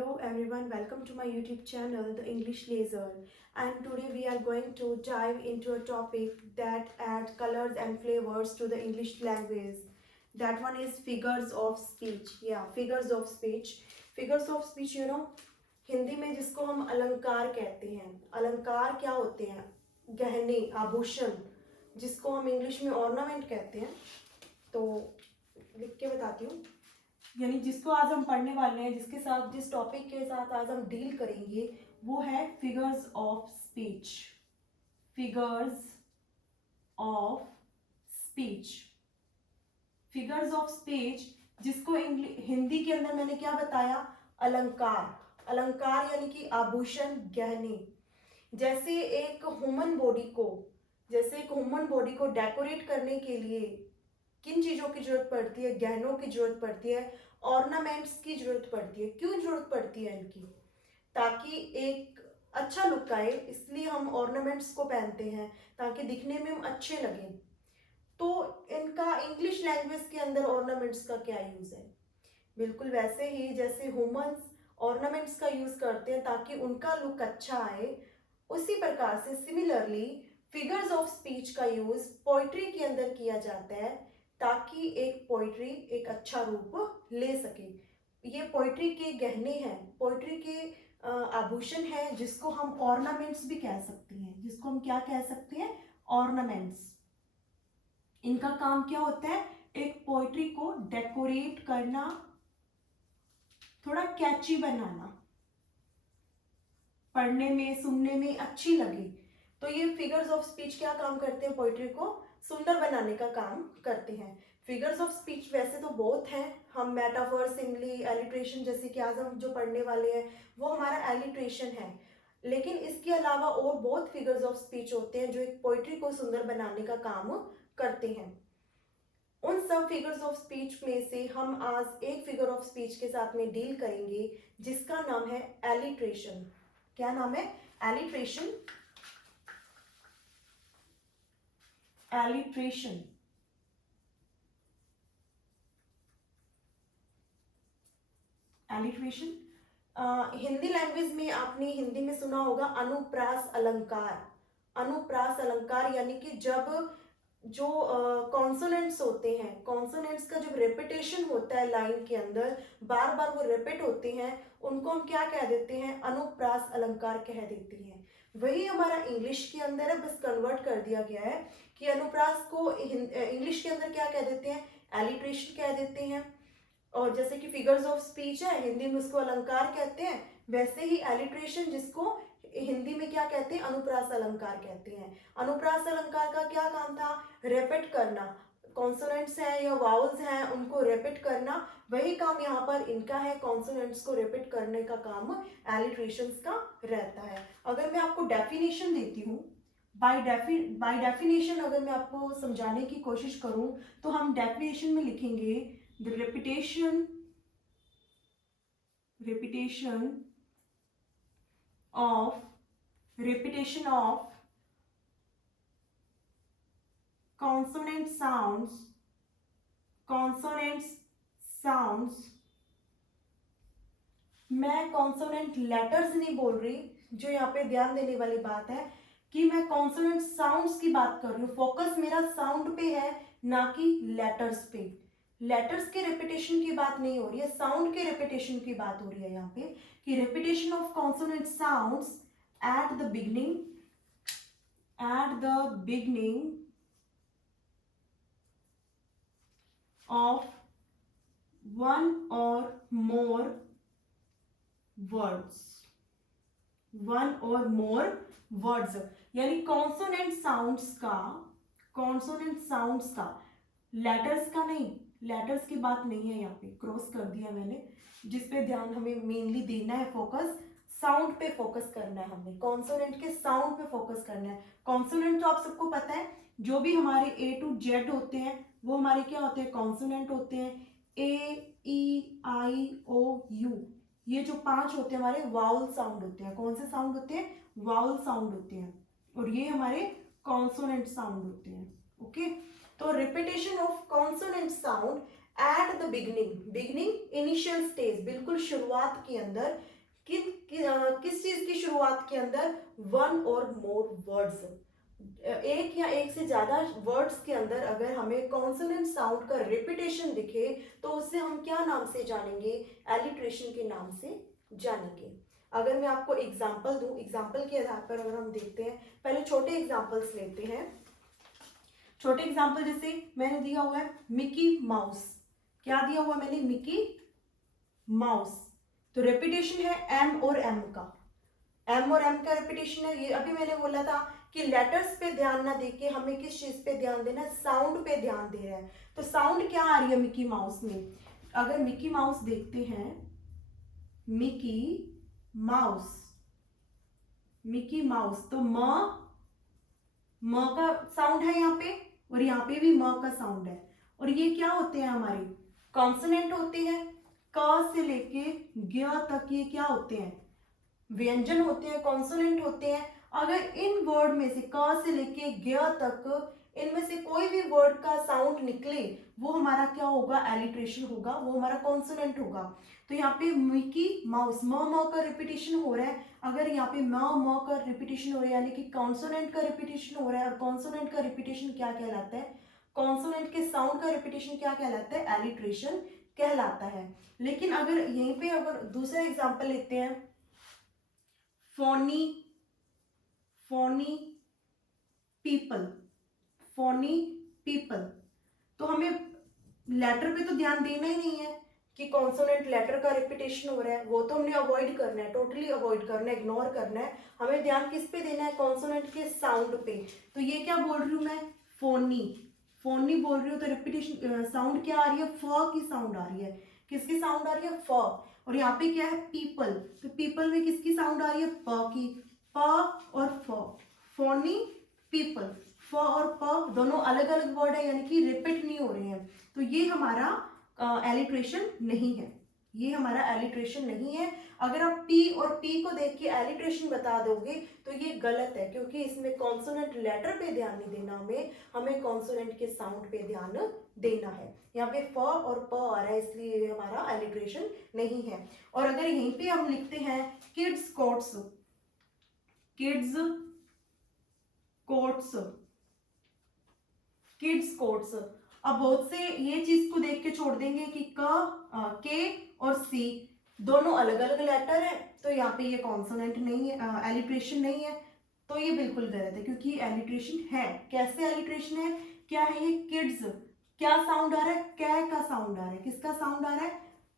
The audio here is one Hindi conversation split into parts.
Hello everyone, welcome to my YouTube channel, The English Laser. And today we are going to dive into a topic that adds colors and flavors to the English language. That one is figures of speech. Yeah, figures of speech. Figures of speech, Hindi में जिसको हम अलंकार कहते हैं. अलंकार क्या होते हैं? गहने, आभूषण, जिसको हम इंग्लिश में ऑर्नामेंट कहते हैं. तो लिख के बताती हूँ. यानी जिसको आज हम पढ़ने वाले हैं, जिसके साथ, जिस टॉपिक के साथ आज हम डील करेंगे, वो है figures of speech. Figures of speech. Figures of speech जिसको हिंदी के अंदर मैंने क्या बताया? अलंकार. अलंकार यानी कि आभूषण, गहने. जैसे एक ह्यूमन बॉडी को डेकोरेट करने के लिए किन चीजों की जरूरत पड़ती है? गहनों की जरूरत पड़ती है, ऑर्नामेंट्स की जरूरत पड़ती है. क्यों जरूरत पड़ती है इनकी? ताकि एक अच्छा लुक आए, इसलिए हम ऑर्नामेंट्स को पहनते हैं ताकि दिखने में हम अच्छे लगें. तो इनका इंग्लिश लैंग्वेज के अंदर ऑर्नामेंट्स का क्या यूज है? बिल्कुल वैसे ही जैसे ह्यूमंस ऑर्नामेंट्स का यूज करते हैं ताकि उनका लुक अच्छा आए, उसी प्रकार से सिमिलरली फिगर्स ऑफ स्पीच का यूज पोइट्री के अंदर किया जाता है ताकि एक पोइट्री एक अच्छा रूप ले सके. ये पोइट्री के गहने हैं, पोइट्री के आभूषण हैं, जिसको हम ऑर्नामेंट्स भी कह सकते हैं. जिसको हम क्या कह सकते हैं? ऑर्नामेंट्स. इनका काम क्या होता है? एक पोइट्री को डेकोरेट करना, थोड़ा कैची बनाना, पढ़ने में, सुनने में अच्छी लगे. तो ये फिगर्स ऑफ स्पीच क्या काम करते हैं? पोइट्री को सुंदर बनाने का काम करते हैं. फिगर्स ऑफ स्पीच वैसे तो बहुत हैं. हम मेटाफर, सिमिली, एलिट्रेशन, जैसे कि आज हम जो पढ़ने वाले हैं वो हमारा एलिट्रेशन है. लेकिन इसके अलावा और बहुत फिगर्स ऑफ स्पीच होते हैं जो एक पोइट्री को सुंदर बनाने का काम करते हैं. उन सब फिगर्स ऑफ स्पीच में से हम आज एक फिगर ऑफ स्पीच के साथ में डील करेंगे जिसका नाम है एलिट्रेशन. क्या नाम है? Alliteration. Alliteration. Alliteration Hindi language में आपने हिंदी में सुना होगा अनुप्रास अलंकार. अनुप्रास अलंकार यानी कि जब जो कॉन्सोनेंट्स होते हैं, कॉन्सोनेंट्स का जब रेपिटेशन होता है लाइन के अंदर, बार बार वो रिपीट होते हैं, उनको हम क्या कह देते हैं? अनुप्रास अलंकार कह देते हैं. वही हमारा इंग्लिश के अंदर है, बस कन्वर्ट कर दिया गया है कि अनुप्रास को इंग्लिश के अंदर क्या कह देते हैं? एलिट्रेशन कह देते हैं. और जैसे कि फिगर्स ऑफ स्पीच है, हिंदी में उसको अलंकार कहते हैं, वैसे ही एलिट्रेशन जिसको हिंदी में क्या कहते हैं? अनुप्रास अलंकार कहते हैं. अनुप्रास अलंकार का क्या काम था? रिपीट करना. कॉन्सोनेंट्स हैं या वाउल्स हैं, उनको रिपीट करना. वही काम यहाँ पर इनका है. कॉन्सोनेंट्स को रिपीट करने का काम एलिट्रेशंस का रहता है. अगर मैं आपको डेफिनेशन देती हूँ, बाय डेफिनेशन अगर मैं आपको समझाने की कोशिश करूं तो हम डेफिनेशन में लिखेंगे the repetition of consonant sounds. मैं कॉन्सोनेंट लेटर्स नहीं बोल रही. जो यहाँ पे ध्यान देने वाली बात है कि मैं कॉन्सोनेंट साउंड्स की बात कर रही हूँ. फोकस मेरा साउंड पे है, ना कि लेटर्स पे. लेटर्स के रेपिटेशन की बात नहीं हो रही है, साउंड के रेपिटेशन की बात हो रही है यहाँ पे कि repetition of consonant sounds eight the beginning of one or more words. यानी कॉन्सोनेंट साउंड्स का, लेटर्स का नहीं. लेटर्स की बात नहीं है यहाँ पे, क्रॉस कर दिया मैंने. जिस पे ध्यान हमें मेनली देना है, फोकस साउंड पे फोकस करना है. हमें कॉन्सोनेंट के साउंड पे फोकस करना है. कॉन्सोनेंट तो आप सबको पता है, जो भी हमारे A to Z होते हैं वो हमारे क्या होते हैं? कॉन्सोनेंट होते हैं. A, E, I, O, U, ये जो 5 होते हैं हमारे वाउल साउंड होते हैं. कौन से साउंड होते हैं? वाउल साउंड होते हैं. और ये हमारे कॉन्सोनेंट साउंड होते हैं. ओके. तो repetition of consonant sound at the beginning, beginning initial stage, बिल्कुल शुरुआत के अंदर, किस चीज की शुरुआत के अंदर, वन और मोर वर्ड्स, एक या एक से ज्यादा वर्ड्स के अंदर अगर हमें कॉन्सोनेंट साउंड का रिपीटेशन दिखे तो उससे हम क्या नाम से जानेंगे, एलिट्रेशन के नाम से जानेंगे। अगर मैं आपको एग्जांपल दूं, एग्जांपल के आधार पर अगर हम देखते हैं, पहले छोटे एग्जांपल्स लेते हैं। छोटे एग्जांपल जैसे मैंने दिया हुआ है मिकी माउस, क्या दिया हुआ मैंने, मिकी माउस, तो रेपिटेशन है एम और एम का, एम और एम का रेपिटेशन है। ये अभी मैंने बोला था कि लेटर्स पे ध्यान ना देके हमें किस चीज पे ध्यान देना है, साउंड पे ध्यान दे रहा है। तो साउंड क्या आ रही है मिकी माउस में, अगर मिकी माउस देखते हैं, मिकी माउस, मिकी माउस, तो म का साउंड है यहाँ पे और यहाँ पे भी म का साउंड है, और ये क्या होते हैं हमारे कॉन्सोनेंट होते हैं, क से लेके ग तक ये क्या होते हैं, व्यंजन होते हैं, कॉन्सोनेंट होते हैं। अगर इन वर्ड में से क से लेके ग तक इनमें से कोई भी वर्ड का साउंड निकले वो हमारा क्या होगा, एलिट्रेशन होगा, वो हमारा कॉन्सोनेंट होगा। तो यहाँ पे मिकी माउस, म का रिपीटेशन हो रहा है, अगर यहाँ पे म का रिपीटेशन हो रहा है यानी कि कॉन्सोनेंट का रिपीटेशन हो रहा है, और कॉन्सोनेंट का रिपीटेशन क्या कहलाता है, कॉन्सोनेंट के साउंड का रिपीटेशन क्या कहलाता है, एलिट्रेशन कहलाता है। लेकिन अगर यहीं पे अगर दूसरा एग्जांपल लेते हैं, फोनी, फोनी पीपल, फोनी पीपल, तो हमें लेटर पे तो ध्यान देना ही नहीं है कि कॉन्सोनेंट लेटर का रिपीटेशन हो रहा है, वो तो हमने अवॉइड करना है, टोटली अवॉइड करना है, इग्नोर करना है। हमें ध्यान किस पे देना है, कॉन्सोनेंट के साउंड पे। तो ये क्या बोल रही हूँ मैं, फोनी, फोनी बोल रही हूँ, तो रिपीटेशन साउंड क्या आ रही है, फ की साउंड आ रही है, किसकी साउंड आ रही है, फ। और यहाँ पे क्या है, पीपल, तो पीपल में किसकी साउंड आ रही है, प की, प और फ, फोनी पीपल, फ और प दोनों अलग अलग वर्ड है, यानी कि रिपीट नहीं हो रहे हैं, तो ये हमारा एलिट्रेशन नहीं है, ये हमारा एलिट्रेशन नहीं है। अगर आप पी और पी को देख के एलिट्रेशन बता दोगे तो ये गलत है, क्योंकि इसमें कॉन्सोनेंट लेटर पे ध्यान नहीं देना, हमें कॉन्सोनेंट के साउंड पे ध्यान देना है। यहाँ पे फ और प आ रहा है, इसलिए ये हमारा एलिट्रेशन नहीं है। और अगर यहीं पे हम लिखते हैं kids quotes, kids quotes, kids quotes, अब बहुत से ये चीज को देख के छोड़ देंगे कि के और सी दोनों अलग अलग लेटर है, तो यहाँ पे ये कॉन्सोनेंट नहीं है, एलिट्रेशन नहीं है, तो ये बिल्कुल गलत है, क्योंकि एलिट्रेशन है। कैसे एलिट्रेशन है, क्या है ये, किड्स, क्या साउंड आ रहा है, कै का साउंड आ रहा है, किसका साउंड आ रहा है,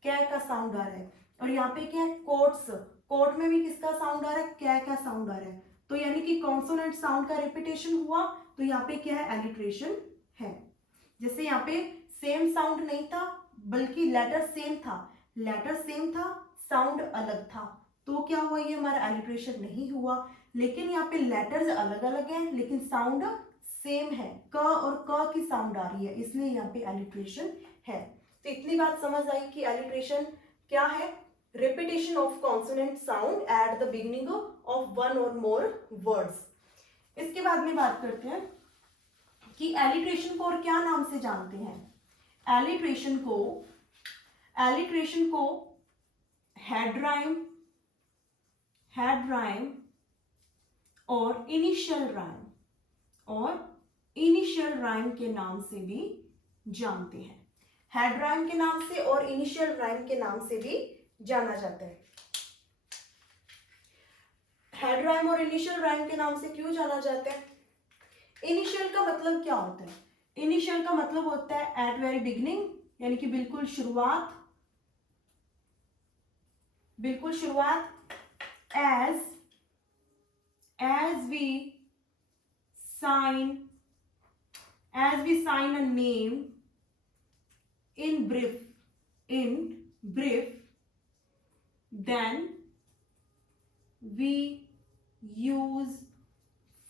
कै का साउंड आ रहा है। और यहाँ पे क्या है, कोट्स, कोट में भी किसका साउंड आ रहा है, कै का साउंड आ रहा है, तो यानी कि कॉन्सोनेंट साउंड का रिपीटेशन हुआ, तो यहाँ पे क्या है, एलिट्रेशन है। जैसे यहाँ पे सेम साउंड नहीं था, बल्कि लेटर सेम था, लेटर सेम था, साउंड अलग था, तो क्या हुआ, ये हमारा एलिट्रेशन नहीं हुआ। लेकिन यहाँ पे लेटर्स अलग अलग हैं लेकिन साउंड सेम है, क और क की साउंड आ रही है, इसलिए यहाँ पे एलिट्रेशन है। तो इतनी बात समझ आई कि एलिट्रेशन क्या है, repetition of consonant sound at the beginning of one or more words. इसके बाद में बात करते हैं कि एलिट्रेशन को और क्या नाम से जानते हैं। एलिट्रेशन को हेड राइम, हेड राइम और इनिशियल राइम, और इनिशियल राइम के नाम से भी जानते हैं। हेड राइम के नाम से और इनिशियल राइम के नाम से भी जाना जाता है। हेड राइम और इनिशियल राइम के नाम से क्यों जाना जाता है, इनिशियल का मतलब क्या होता है, इनिशियल का मतलब होता है एट वेरी बिगिनिंग, यानी कि बिल्कुल शुरुआत, बिल्कुल शुरुआत। as we sign a name in brief, then we use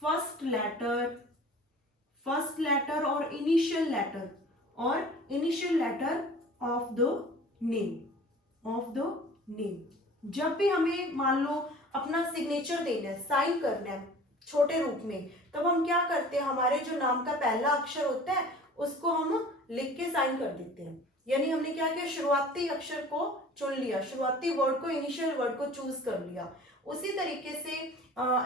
first letter or initial letter of the name, जब भी हमें मान लो अपना सिग्नेचर देना है, साइन करना है छोटे रूप में, तब हम क्या करते हैं, हमारे जो नाम का पहला अक्षर होता है उसको हम लिख के साइन कर देते हैं। यानी हमने क्या किया, शुरुआती अक्षर को चुन लिया, शुरुआती वर्ड को, इनिशियल वर्ड को चूज कर लिया। उसी तरीके से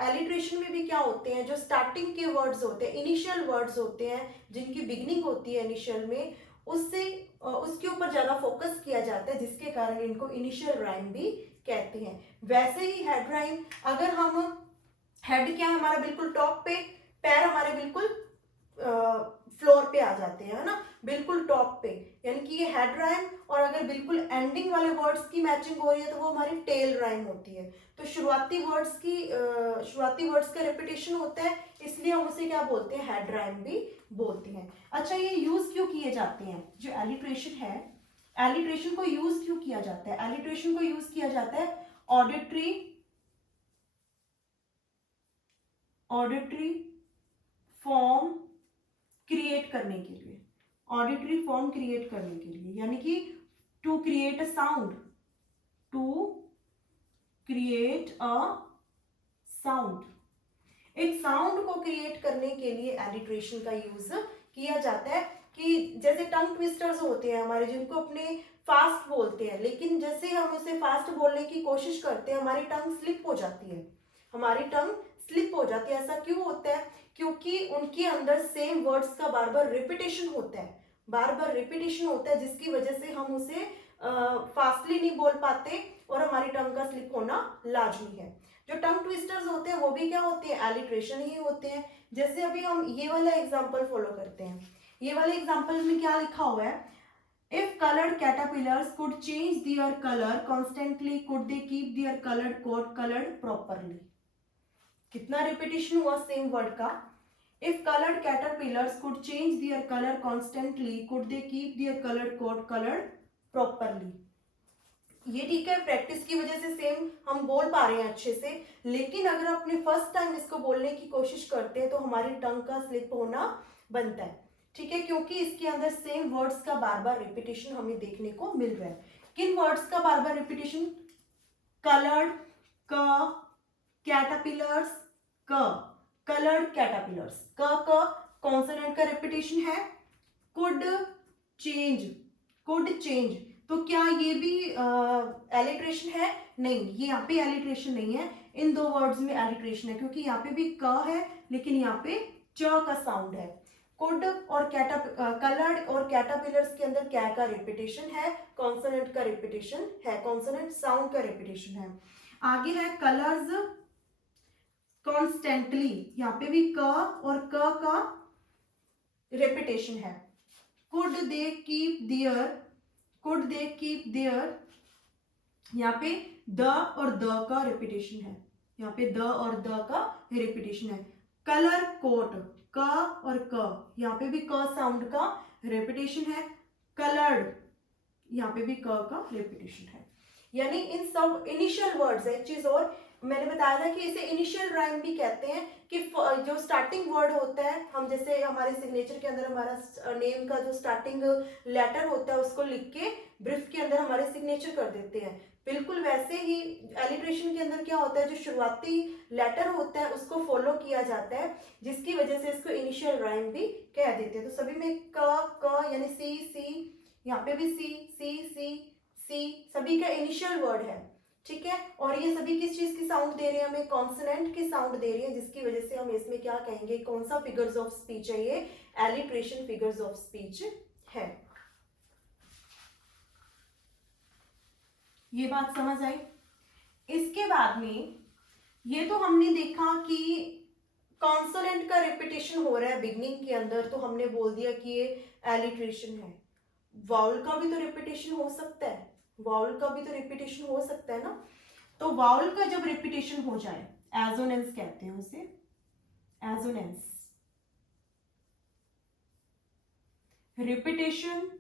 एलिट्रेशन में भी क्या होते हैं, जो स्टार्टिंग के वर्ड्स होते हैं, इनिशियल वर्ड्स होते हैं, जिनकी बिगिनिंग होती है इनिशियल में, उससे उसके ऊपर ज्यादा फोकस किया जाता है, जिसके कारण इनको इनिशियल राइम भी कहते हैं। वैसे ही हेड राइम, अगर हम, हेड क्या है हमारा बिल्कुल टॉप पे, पैर हमारे बिल्कुल फ्लोर पे आ जाते हैं, है ना, बिल्कुल टॉप पे, यानी कि ये हेड राइम। और अगर बिल्कुल एंडिंग वाले वर्ड्स की मैचिंग हो रही है तो वो हमारी टेल राइम होती है। तो शुरुआती वर्ड्स का रिपीटेशन होता है, इसलिए हम उसे क्या बोलते हैं, हेड राइम भी बोलते हैं। अच्छा, ये यूज क्यों किए जाते हैं, जो एलिट्रेशन है, एलिट्रेशन को यूज क्यों किया जाता है, एलिट्रेशन को यूज किया जाता है ऑडिटरी फॉर्म क्रिएट करने के लिए, ऑडिटरी फॉर्म क्रिएट करने के लिए, यानी कि to create a sound, to create a sound, एक साउंड को क्रिएट करने के लिए एलिट्रेशन का यूज किया जाता है। कि जैसे टंग ट्विस्टर्स होते हैं हमारे, जिनको अपने फास्ट बोलते हैं, लेकिन जैसे हम उसे फास्ट बोलने की कोशिश करते हैं हमारी टंग स्लिप हो जाती है, हमारी टंग स्लिप हो जाती है। ऐसा क्यों होता है, क्योंकि उनके अंदर सेम वर्ड्स का बार बार रिपीटेशन होता है, बार बार रिपीटेशन होता है, जिसकी वजह से हम उसे फास्टली नहीं बोल पाते और हमारी टंग का स्लिप होना लाजमी है। जो टंग ट्विस्टर्स होते हैं वो भी क्या होते हैं, एलिट्रेशन ही होते हैं। जैसे अभी हम ये वाला एग्जांपल फॉलो करते हैं, ये वाले एग्जांपल में क्या लिखा हुआ है, if coloured caterpillars could change their colour constantly could they keep their coloured coat coloured properly. कितना रिपीटेशन हुआ सेम वर्ड का, if coloured caterpillars could change their colour constantly could they keep their coloured coat coloured properly. ये ठीक है, प्रैक्टिस की वजह से सेम हम बोल पा रहे हैं अच्छे से, लेकिन अगर अपने फर्स्ट टाइम इसको बोलने की कोशिश करते हैं तो हमारी टंग का स्लिप होना बनता है, ठीक है, क्योंकि इसके अंदर सेम वर्ड्स का बार बार रिपीटेशन हमें देखने को मिल रहा है। किन वर्ड्स का बार बार रिपीटेशन, कलर्ड, क, कैटरपिलर्स, क, कलर्ड कैटरपिलर्स, क कॉन्सोनेंट का रिपीटेशन है, कुड चेंज, कुड चेंज, तो क्या ये भी एलिट्रेशन है, नहीं, ये यहाँ पे एलिट्रेशन नहीं है, इन दो वर्ड्स में एलिट्रेशन है, क्योंकि यहाँ पे भी क है लेकिन यहाँ पे च का साउंड है। कुड और कलर्ड और कैटरपिलर्स के अंदर क्या का रिपीटेशन है, कॉन्सोनेंट का रिपीटेशन है, कॉन्सोनेंट साउंड का रिपीटेशन है। आगे है कलर्स कॉन्स्टेंटली, यहाँ पे भी क और क का रिपीटेशन है। Could they keep there, could they keep there, यहाँ पे द और द का रिपीटेशन है, यहाँ पे द और द का रिपीटेशन है। कलर कोट, क और क, यहाँ पे भी क साउंड का रिपीटेशन है। कलर्ड, यहाँ पे भी क का रिपीटेशन है। यानी इन सब इनिशियल वर्ड्स है। एक चीज और मैंने बताया था कि इसे इनिशियल राइम भी कहते हैं, कि जो स्टार्टिंग वर्ड होता है, हम जैसे हमारे सिग्नेचर के अंदर हमारा नेम का जो स्टार्टिंग लेटर होता है उसको लिख के ब्रीफ के अंदर हमारे सिग्नेचर कर देते हैं, बिल्कुल वैसे ही एलिट्रेशन के अंदर क्या होता है, जो शुरुआती लेटर होता है उसको फॉलो किया जाता है, जिसकी वजह से इसको इनिशियल राइम भी कह देते हैं। तो सभी में क यानी सी सी, यहाँ पे भी सी सी सी सी, सभी का इनिशियल वर्ड है, ठीक है, और ये सभी किस चीज की साउंड दे रहे हैं, हमें कॉन्सोनेंट की साउंड दे रही है, जिसकी वजह से हम इसमें क्या कहेंगे, कौन सा फिगर्स ऑफ स्पीच है, ये एलिट्रेशन फिगर्स ऑफ स्पीच है। ये बात समझ आई। इसके बाद में ये तो हमने देखा कि कॉन्सोनेंट का रिपीटेशन हो रहा है बिगनिंग के अंदर, तो हमने बोल दिया कि ये एलिट्रेशन है। वाउल का भी तो रिपीटेशन हो सकता है, वाउल का भी तो रिपीटेशन हो सकता है ना, तो वाउल का जब रिपीटेशन हो जाए, एजोनेंस कहते हैं उसे, assonance, repetition,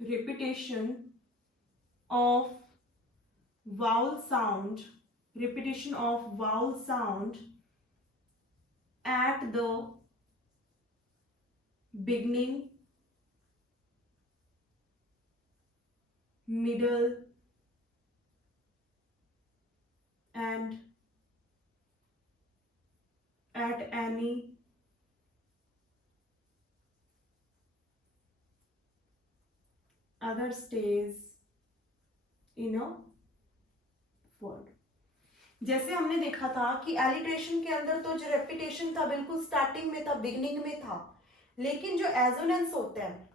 repetition of vowel sound, repetition of vowel sound at the beginning, middle and at any other stays in a word। जैसे हमने देखा था कि एलिट्रेशन के अंदर तो जो रेपिटेशन था बिल्कुल स्टार्टिंग में था, बिगनिंग में था, लेकिन जो एजोनेंस होता है,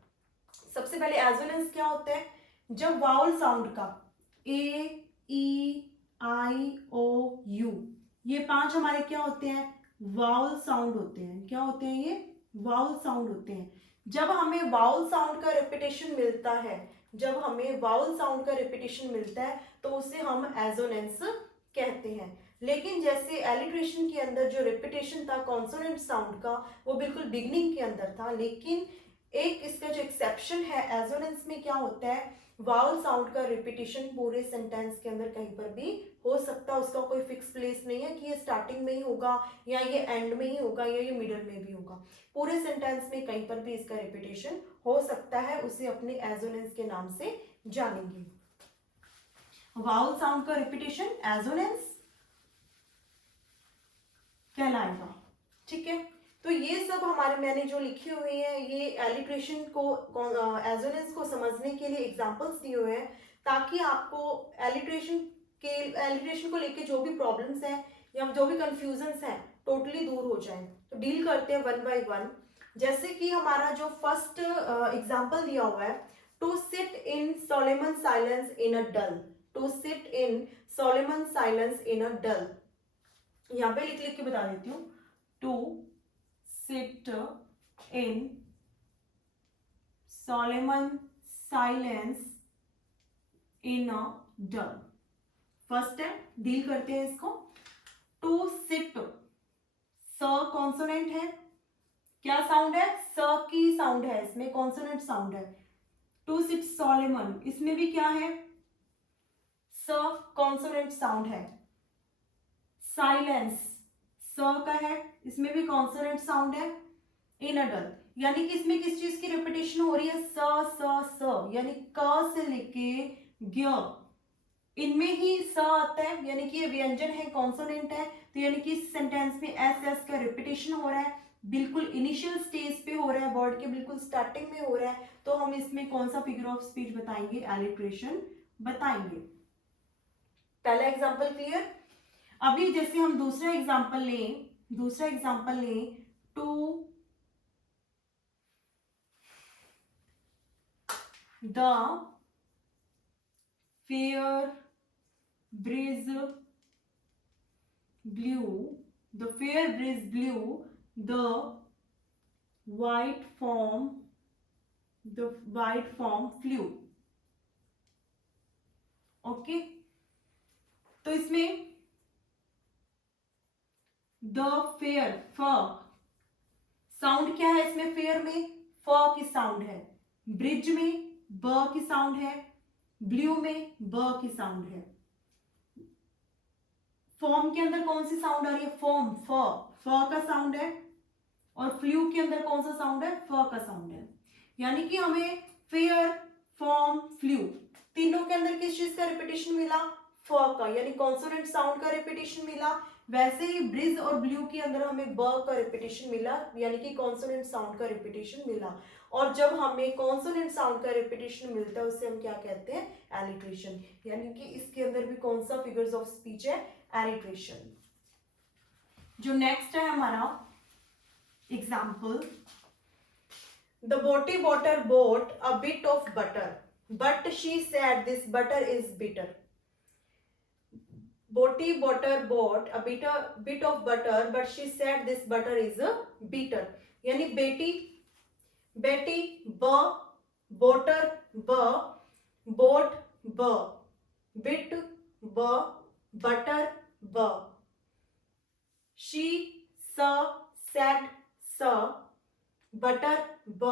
सबसे पहले एजोनेंस क्या होता है, जब वाउल साउंड का ए, ई, आई, ओ, यू, ये 5 हमारे क्या होते हैं, वाउल साउंड होते हैं। क्या होते हैं ये, वाउल साउंड होते हैं। जब हमें वाउल साउंड का रिपीटेशन मिलता है, जब हमें वाउल साउंड का रिपीटेशन मिलता है तो उसे हम एजोनेंस कहते हैं। लेकिन जैसे एलिट्रेशन के अंदर जो रिपीटेशन था कॉन्सोनेंट साउंड का, वो बिल्कुल बिगनिंग के अंदर था, लेकिन एक इसका जो एक्सेप्शन है, एजोनेंस में क्या होता है, वाउल साउंड का रिपीटेशन पूरे सेंटेंस के अंदर कहीं पर भी हो सकता है, उसका कोई फिक्स प्लेस नहीं है कि ये स्टार्टिंग में ही होगा या ये एंड में ही होगा या ये मिडल में भी होगा। पूरे सेंटेंस में कहीं पर भी इसका रिपीटेशन हो सकता है, उसे अपने एजोनेंस के नाम से जानेंगे। वाउल साउंड का रिपीटेशन एजोनेंस कहलाएगा। ठीक है, तो ये सब हमारे मैंने जो लिखे हुए हैं ये एलिट्रेशन को, एजोनेंस को समझने के लिए एग्जांपल्स दिए हुए हैं, ताकि आपको एलिट्रेशन को लेके जो भी प्रॉब्लम्स हैं या जो भी कंफ्यूजन्स हैं टोटली दूर हो जाए। तो डील करते हैं वन बाय वन। जैसे कि हमारा जो फर्स्ट एग्जाम्पल दिया हुआ है, to sit in solemn silence in a dull, to sit in solemn silence in a dull, यहाँ पे लिख लिख के बता देती हूँ, to sit in solemn silence in a dull। First है, डील करते हैं इसको। टू सिट, स कॉन्सोनेंट है, क्या साउंड है, स की साउंड है, इसमें कॉन्सोनेंट साउंड है। टू सिट सोलेमन, इसमें भी क्या है, स कॉन्सोनेंट साउंड है। साइलेंस, स का है, इसमें भी कॉन्सोनेंट साउंड है। इन अ डल, यानी कि इसमें किस चीज की रिपीटेशन हो रही है, स स स, यानी क से लेके ज्ञ, इनमें ही स आता है, यानी कि ये व्यंजन है, कॉन्सोनेंट है, तो यानी कि इस सेंटेंस में एस एस का रिपीटेशन हो रहा है, बिल्कुल इनिशियल स्टेज पे हो रहा है, वर्ड के बिल्कुल स्टार्टिंग में हो रहा है। तो हम इसमें कौन सा फिगर ऑफ स्पीच बताएंगे, एलिट्रेशन बताएंगे। पहला एग्जाम्पल क्लियर। अभी जैसे हम दूसरा एग्जाम्पल लें, to the fair bridge blue, the fair bridge blue, the white form flu. Okay, तो इसमें द फेयर, फ साउंड क्या है इसमें, फेयर में फ की साउंड है, ब्रिज में ब की साउंड है, ब्लू में ब की साउंड है। फॉर्म के अंदर कौन सी साउंड आ रही है, फॉर्म, फ का साउंड है, और फ्लू के अंदर कौन सा साउंड है, फ का साउंड है। यानी कि हमें फेयर, फॉर्म, फ्लू तीनों के अंदर किस चीज का रिपीटेशन मिला, फ का, यानी कॉन्सोनेंट साउंड का रिपीटेशन मिला। वैसे ही ब्रिज और ब्लू के अंदर हमें ब का रिपीटेशन मिला, यानी कि कॉन्सोनेंट साउंड का रिपीटेशन मिला। और जब हमें कॉन्सोनेंट साउंड का रिपीटेशन मिलता है उसे हम क्या कहते हैं, एलिट्रेशन। यानी कि इसके अंदर भी कौन सा फिगर्स ऑफ स्पीच है, एलिट्रेशन। जो नेक्स्ट है हमारा example, the Betty Botter bought a bit of butter but she said this butter is bitter. Betty Botter bought a bit of butter but she said this butter is bitter. यानी बेटी ब, बोटर ब, बोट ब, बिट ब, बटर ब, शी स, सेड स, बटर ब,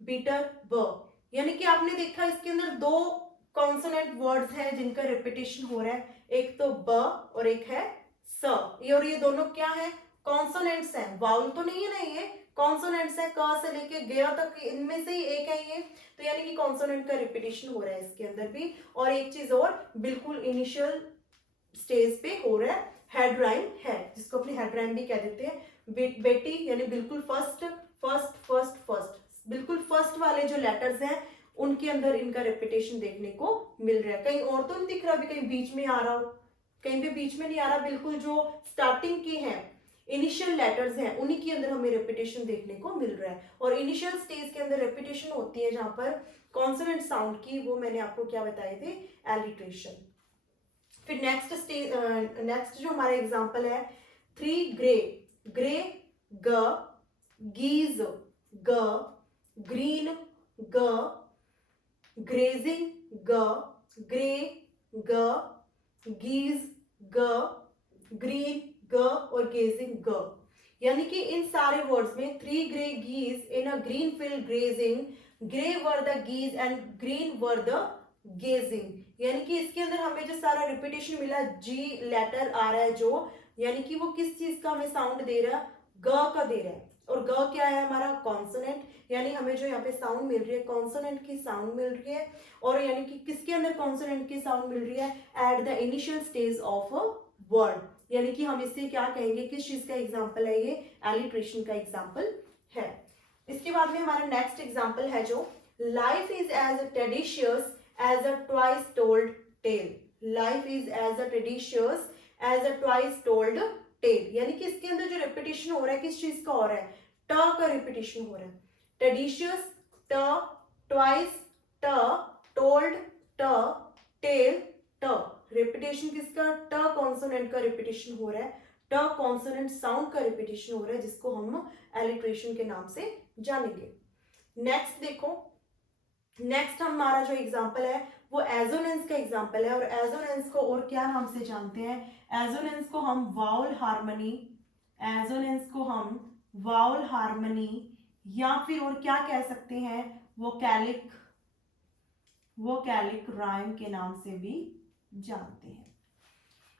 बीटर ब। यानी कि आपने देखा इसके अंदर दो कॉन्सोनेंट वर्ड्स हैं जिनका रिपीटेशन हो रहा है, एक तो ब और एक है स। और ये दोनों क्या है, कॉन्सोनेंट्स हैं, वाउल तो नहीं है ना, ये कॉन्सोनेंट्स है, क से लेके ग तक इनमें से ही एक है ये। तो यानी कि कॉन्सोनेंट का रिपीटेशन हो रहा है इसके अंदर भी। और एक चीज और, बिल्कुल इनिशियल स्टेज पे हो रहा है, हेड राइम है, जिसको अपनी हेड राइम भी कह देते हैं। बेटी यानी बिल्कुल फर्स्ट, बिल्कुल फर्स्ट वाले जो लेटर्स हैं उनके अंदर इनका रेपिटेशन देखने को मिल रहा है। कहीं और तो नहीं दिख रहा, अभी कहीं बीच में आ रहा हो, कहीं भी बीच में नहीं आ रहा, बिल्कुल जो स्टार्टिंग के हैं इनिशियल लेटर्स हैं उन्हीं के अंदर हमें रेपिटेशन देखने को मिल रहा है। और इनिशियल स्टेज के अंदर रेपिटेशन होती है जहां पर कॉन्सोनेंट साउंड की, वो मैंने आपको क्या बताए थे, एलिट्रेशन। फिर नेक्स्ट जो हमारा एग्जांपल है, 3 ग्रे, ग्रे ग, गीज ग, ग्रीन ग, ग्रेजिंग ग, ग्रे ग, गीज ग, ग्रीन ग और गेजिंग ग। यानी कि इन सारे वर्ड्स में 3 grey geese in a green field grazing, grey were the geese and green were the grazing. यानी कि इसके अंदर हमें जो सारा रिपीटेशन मिला, जी लेटर आ रहा है जो, यानी कि वो किस चीज का हमें साउंड दे रहा है, ग का दे रहा है। और ग क्या है हमारा, कॉन्सोनेंट, यानी हमें जो यहाँ पे साउंड मिल रही है कॉन्सोनेंट की साउंड मिल रही है। और यानी कि किसके अंदर कॉन्सोनेंट की साउंड मिल रही है, at the initial stage of a word. यानी कि हम इससे क्या कहेंगे, किस चीज का एग्जाम्पल है ये, एलिट्रेशन का एग्जाम्पल है। इसके बाद में हमारा नेक्स्ट एग्जाम्पल है जो, life is as tedious as a twice told tale. Life is as tedious as a twice told tale. यानी कि इसके अंदर जो रिपीटेशन हो रहा है किस चीज का हो रहा है, ट का रिपीटेशन हो रहा है। टेडिशियस ट, ट्वाइस ट, टोल्ड ट, टेल ट। रिपीटेशन किसका, ट कॉन्सोनेंट का रिपीटेशन हो रहा है, ट कॉन्सोनेंट साउंड का रिपीटेशन हो रहा है, जिसको हम एलिट्रेशन के नाम से जानेंगे। नेक्स्ट देखो, नेक्स्ट हमारा जो एग्जाम्पल है वो एजोनेंस का एग्जाम्पल है। और एजोनेंस को और क्या नाम से जानते हैं, एजोनेंस को हम वाउल हार्मनी, एजोनेंस को हम वाउल हार्मनी या फिर और क्या कह सकते हैं, वोकैलिक राइम के नाम से भी जानते हैं।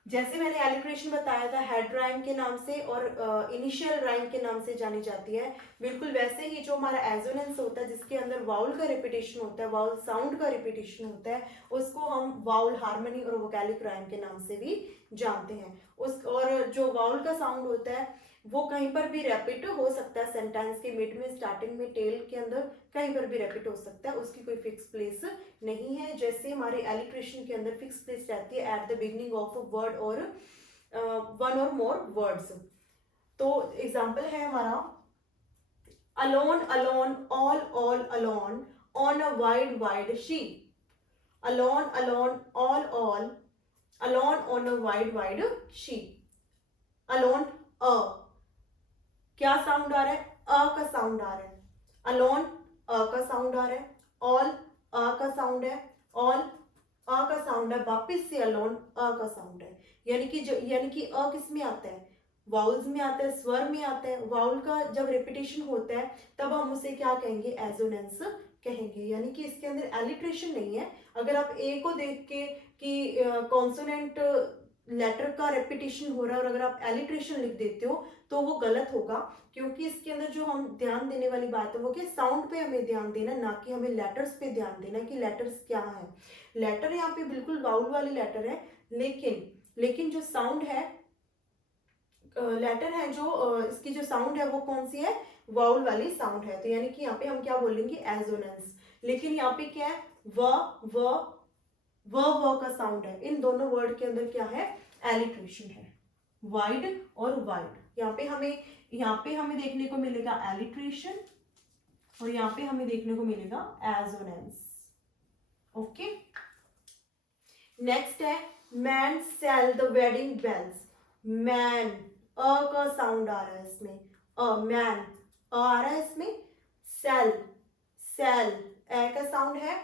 जैसे मैंने एलिट्रेशन बताया था हेड राइम के नाम से और इनिशियल राइम के नाम से जानी जाती है, बिल्कुल वैसे ही जो हमारा एजोनेंस होता है जिसके अंदर वाउल का रिपीटेशन होता है, वाउल साउंड का रिपीटेशन होता है, उसको हम वाउल हार्मनी और वोकैलिक राइम के नाम से भी जानते हैं। उस और जो वाउल का साउंड होता है वो कहीं पर भी रैपिड हो सकता है, सेंटेंस के मिड में, स्टार्टिंग में, टेल के अंदर, कहीं पर भी रैपिड हो सकता है, उसकी कोई फिक्स प्लेस नहीं है। जैसे हमारे एलिट्रेशन के अंदर फिक्स प्लेस रहती है at the beginning of a word और वन और मोर वर्ड्स। तो एग्जाम्पल है हमारा, alone alone all alone on a wide wide sea. Alone alone all alone on a wide wide sea. Alone अ, क्या साउंड आ रहा है, अ का साउंड आ रहा है। अलोन अ का साउंड आ रहा है, ऑल अ का साउंड है, ऑल अ का साउंड है, वापिस से अलोन अ का साउंड है। यानी कि अ किस में आता है, वाउल्स में आता है, स्वर में आता है। वाउल का जब रिपीटेशन होता है तब हम उसे क्या कहेंगे, एजोनेंस कहेंगे। यानी कि इसके अंदर एलिट्रेशन नहीं है। अगर आप ए को देख के कि कॉन्सोनेंट लेटर का रेपिटेशन हो रहा है और अगर आप एलिट्रेशन लिख देते हो तो वो गलत होगा, क्योंकि इसके अंदर जो हम ध्यान देने वाली बात है वो कि साउंड पे हमें ध्यान देना, ना कि हमें लेटर्स पे ध्यान देना कि लेटर्स क्या है। लेटर यहाँ पे बिल्कुल वाउल वाले लेटर है, लेकिन जो साउंड है, लेटर है जो इसकी जो साउंड है वो कौन सी है, वाउल वाली साउंड है। तो यानी कि यहाँ पे हम क्या बोलेंगे, एजोनेंस। लेकिन यहाँ पे क्या है, व का साउंड है। इन दोनों वर्ड के अंदर क्या है, एलिट्रेशन है, वाइड और वाइड। यहाँ पे हमें देखने को मिलेगा एलिट्रेशन और यहाँ पे हमें देखने को मिलेगा एजोनेंस। ओके, नेक्स्ट है, men sell the wedding bells. Men, अ का साउंड आ रहा है इसमें, मैन आ रहा है इसमें। सेल ए का साउंड है।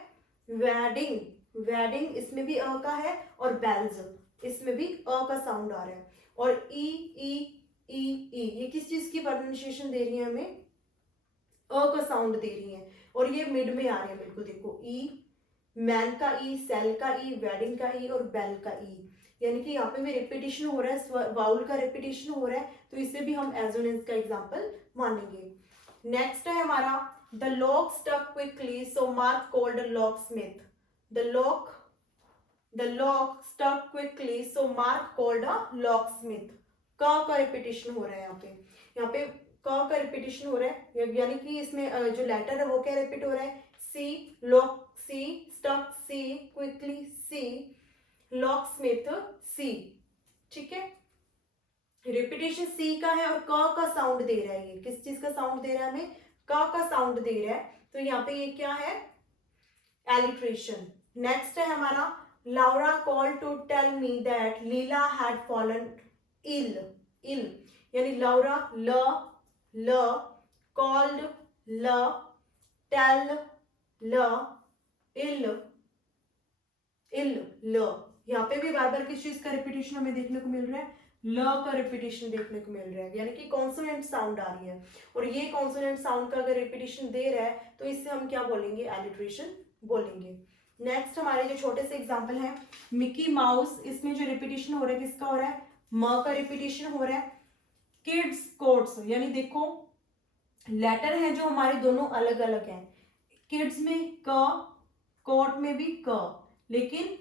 वेडिंग इसमें भी अ का है और बेल्स इसमें भी अ का साउंड आ रहा है। और ई ये किस चीज की प्रोनाउंसिएशन दे रही है हमें, अ का साउंड दे रही है और ये मिड में आ रही है, बिल्कुल देखो, ई, मैन का ई, सेल का ई, वेडिंग का ई और बेल का ई। यानी कि यहाँ पे भी रिपीटेशन हो रहा है, वाउल का रिपीटेशन हो रहा है, तो इसे भी हम एजोनेंस का एग्जांपल मानेंगे। नेक्स्ट है हमारा, the lock stuck quickly so mark called locksmith. The lock stuck quickly so mark called a locksmith. का रिपीटेशन हो रहा है यहाँ पे क का रिपीटेशन हो रहा है, यानी कि इसमें जो लेटर है वो क्या रिपीट हो रहा है, सी, लॉक सी, स्टक सी, क्विकली सी, लॉक स्मिथ सी। ठीक है, रिपीटेशन सी का है और क का साउंड दे रहा है। ये किस चीज का साउंड दे रहा है हमें? क का साउंड दे रहा है, तो यहाँ पे ये क्या है? एलिट्रेशन। नेक्स्ट है हमारा Laura call to tell me that Lila had fallen ill. Ill यानी लाउरा ल कॉल्ड ल टेल ल इल इल ल। यहाँ पे भी बार बार किस चीज का रिपीटेशन हमें देखने को मिल रहा है? ल का रिपीटेशन देखने को मिल रहा है, यानी कि कॉन्सोनेंट साउंड आ रही है। और ये कॉन्सोनेंट साउंड का अगर रिपीटेशन दे रहा है तो इससे हम क्या बोलेंगे? एलिट्रेशन बोलेंगे। नेक्स्ट हमारे जो छोटे से एग्जाम्पल है मिकी माउस, इसमें जो रिपीटेशन हो रहा है किसका हो रहा है? म का रिपीटेशन हो रहा है। किड्स कोट्स, यानी देखो लेटर है जो हमारे दोनों अलग अलग हैं। किड्स में क, कोट में भी क, लेकिन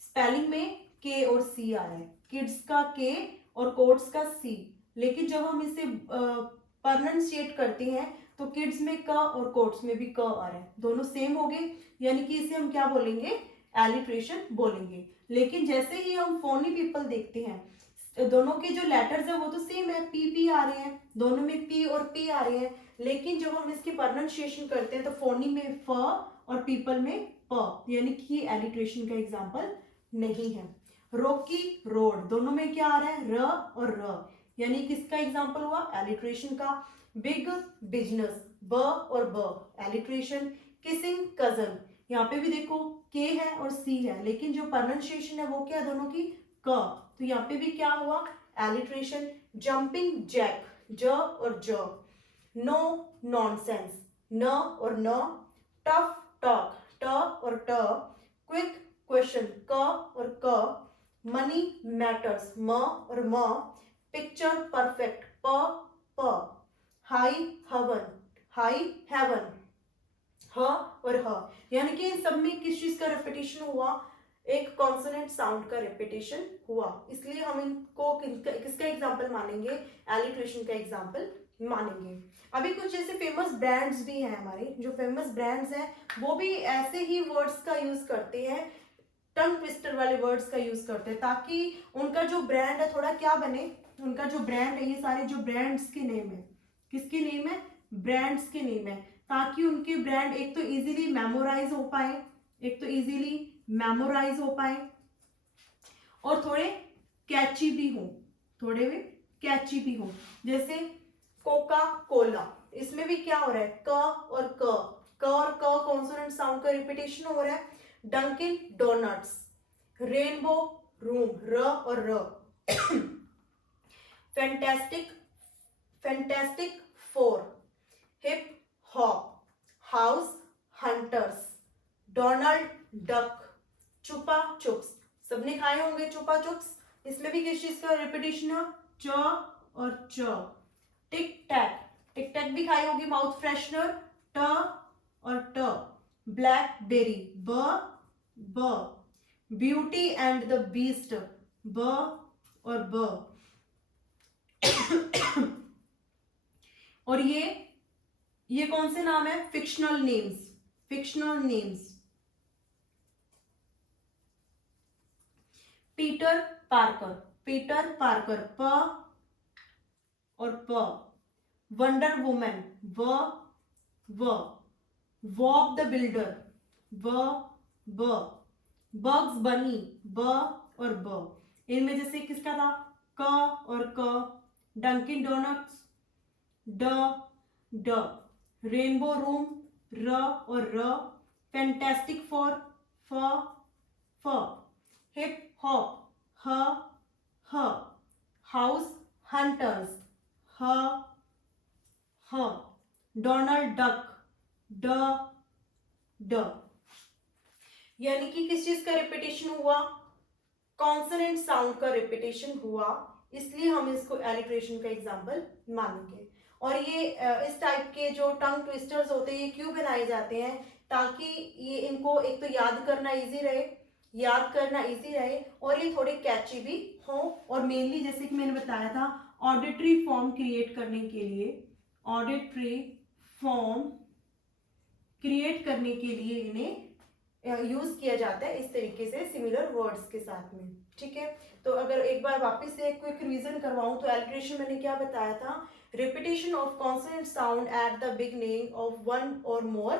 स्पेलिंग में के और सी आ रहा है। किड्स का के और कोट्स का सी, लेकिन जब हम इसे प्रोनाउंसिएट करते हैं तो किड्स में क और कोट्स में भी क आ रहा है, दोनों सेम हो गए, यानी कि इसे हम क्या बोलेंगे? एलिट्रेशन बोलेंगे। लेकिन जैसे ही हम फोनी पीपल देखते हैं, दोनों के जो लेटर्स है वो तो सेम है, पी पी आ रहे हैं, दोनों में पी और पी आ रहे हैं, लेकिन जब हम इसकी प्रोनाउंसिएशन करते हैं तो फोनी में फ और पीपल में प, यानी कि एलिट्रेशन का एग्जाम्पल नहीं है। रॉकी रोड, दोनों में क्या आ रहा है? र और र, यानी किसका एग्जाम्पल हुआ? एलिट्रेशन का। बिग बिजनेस, ब और ब, एलिट्रेशन। किसिंग कजन, यहाँ पे भी देखो के है और सी है, लेकिन जो प्रोनाउंसिएशन है वो क्या है दोनों की? क, तो यहाँ पे भी क्या हुआ? एलिट्रेशन। जंपिंग जैक, ज और ज। नो नॉनसेंस, न और न। टफ टॉक, ट और ट। क्विक क्वेश्चन, क और क। मनी मैटर्स, म और म। पिक्चर परफेक्ट, प प। हाई हवन, हाई हेवन, ह और ह, यानी कि इन सब में किस चीज का रिपीटेशन हुआ? एक कॉन्सोनेंट साउंड का रिपीटेशन हुआ, इसलिए हम इनको किसका एग्जाम्पल मानेंगे? एलिट्रेशन का एग्जाम्पल मानेंगे। अभी कुछ जैसे फेमस ब्रांड्स भी हैं हमारे, जो फेमस ब्रांड्स हैं वो भी ऐसे ही वर्ड्स का यूज करते हैं, टंग ट्विस्टर वाले वर्ड्स का यूज करते हैं, ताकि उनका जो ब्रांड है थोड़ा क्या बने? उनका जो ब्रांड है, ये सारे जो ब्रांड्स के नेम है, किसके नेम है? ब्रांड्स के नेम है, ताकि उनके ब्रांड एक तो इजीली मेमोराइज हो पाए, एक तो इजीली मेमोराइज हो पाए और थोड़े कैची भी हो, थोड़े भी कैची भी हो। जैसे कोका कोला, इसमें भी क्या हो रहा है? क और क, और क कॉन्सोनेंट साउंड का रिपीटेशन हो रहा है। डंकिन डोनट्स, रेनबो रूम, र और र। Fantastic, fantastic four. Hip hop, house hunters, Donald Duck, Chupa Chups, सबने खाए होंगे चुपा चुप्स, इसमें भी किस चीज का रिपीटेशन है? च और च। टिक टैक, टिक टैक भी खाई होगी, माउथ फ्रेशनर, ट और ट। ब्लैकबेरी, ब ब। ब्यूटी एंड द बीस्ट, ब और ब। और ये कौन से नाम है? Fictional names, fictional names. Peter Parker, Peter Parker, प और प। वंडर वुमन, व व। वॉब द बिल्डर, व ब। बग्स बनी, ब और ब। इनमें जैसे किसका था? क और क। डंकिन डोनट्स, ड ड। रेनबो रूम, र और र। फैंटास्टिक फोर, फ फ। हिप हॉप, ह ह। हाउस हंटर्स, ह ह। डोनाल्ड डक, ड ड। यानी कि किस चीज का रिपीटेशन हुआ? कॉन्सोनेंट साउंड का रिपीटेशन हुआ, इसलिए हम इसको एलिट्रेशन का एग्जाम्पल मानेंगे। और ये इस टाइप के जो टंग ट्विस्टर्स होते हैं ये क्यों बनाए जाते हैं? ताकि ये इनको एक तो याद करना इजी रहे, याद करना इजी रहे, और ये थोड़े कैची भी हो, और मेनली जैसे कि मैंने बताया था ऑडिटरी फॉर्म क्रिएट करने के लिए, ऑडिटरी फॉर्म क्रिएट करने के लिए इन्हें यूज किया जाता है इस तरीके से सिमिलर वर्ड्स के साथ में। ठीक है, तो अगर एक बार वापस से एक क्विक रिवीजन करवाऊं तो एलिट्रेशन मैंने क्या बताया था, repetition of consonant sound at the beginning of one or more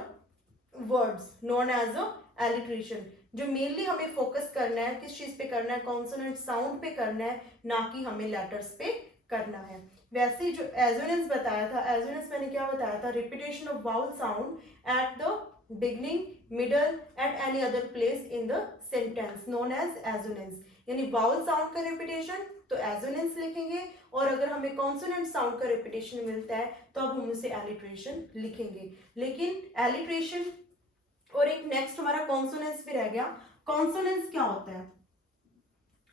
words known as a alliteration. जो मेनली हमें फोकस करना है किस चीज पे करना है, कॉन्सोनेंट साउंड पे करना है, ना कि हमें लेटर्स पे करना है। वैसे ही जो एजोनेंस बताया था, एजोनेंस मैंने क्या बताया था, repetition of vowel sound at the beginning, middle at any other place in the sentence known as assonance. यानी वाउल साउंड का रिपीटेशन तो एजोनेंस लिखेंगे, और अगर हमें कॉन्सोनेंट साउंड का रिपीटेशन मिलता है तो अब हम उसे एलिट्रेशन लिखेंगे। लेकिन एलिट्रेशन और एक नेक्स्ट हमारा कॉन्सोनेंस भी रह गया। कॉन्सोनेंस क्या होता है,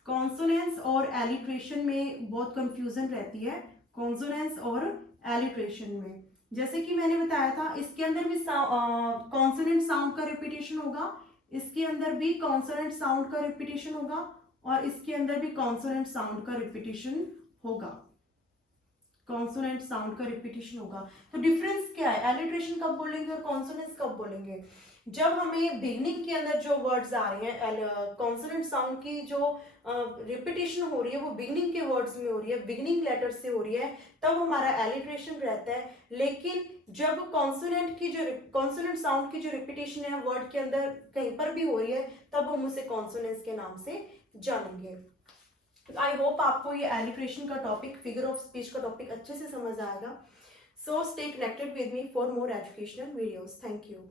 कॉन्सोनेंस और एलिट्रेशन में बहुत कंफ्यूजन रहती है, कॉन्सोनेंस और एलिट्रेशन में। जैसे कि मैंने बताया था इसके अंदर भी कॉन्सोनेंट साउंड का रिपीटेशन होगा, इसके अंदर भी कॉन्सोनेंट साउंड का रिपीटेशन होगा, और इसके अंदर भी कॉन्सोनेंट साउंड का रिपीटेशन होगा, कॉन्सोनेंट साउंड का रिपीटेशन होगा। तो डिफरेंस क्या है, एलिट्रेशन कब बोलेंगे और कॉन्सोनेंस कब बोलेंगे, जब हमें बिगनिंग के अंदर जो वर्ड्स आ रहे हैं, कॉन्सोनेंट साउंड की जो रिपीटेशन हो रही है वो बिगनिंग के वर्ड्स में हो रही है, बिगनिंग लेटर से हो रही है, तब हमारा एलिट्रेशन रहता है। लेकिन जब कॉन्सोनेंट साउंड की जो रिपीटेशन है वर्ड के अंदर कहीं पर भी हो रही है, तब हम उसे कॉन्सोनेंस के नाम से जानेंगे। आई होप आपको ये एलिट्रेशन का टॉपिक, फिगर ऑफ स्पीच का टॉपिक अच्छे से समझ आएगा। So stay connected with me for more educational videos. Thank you.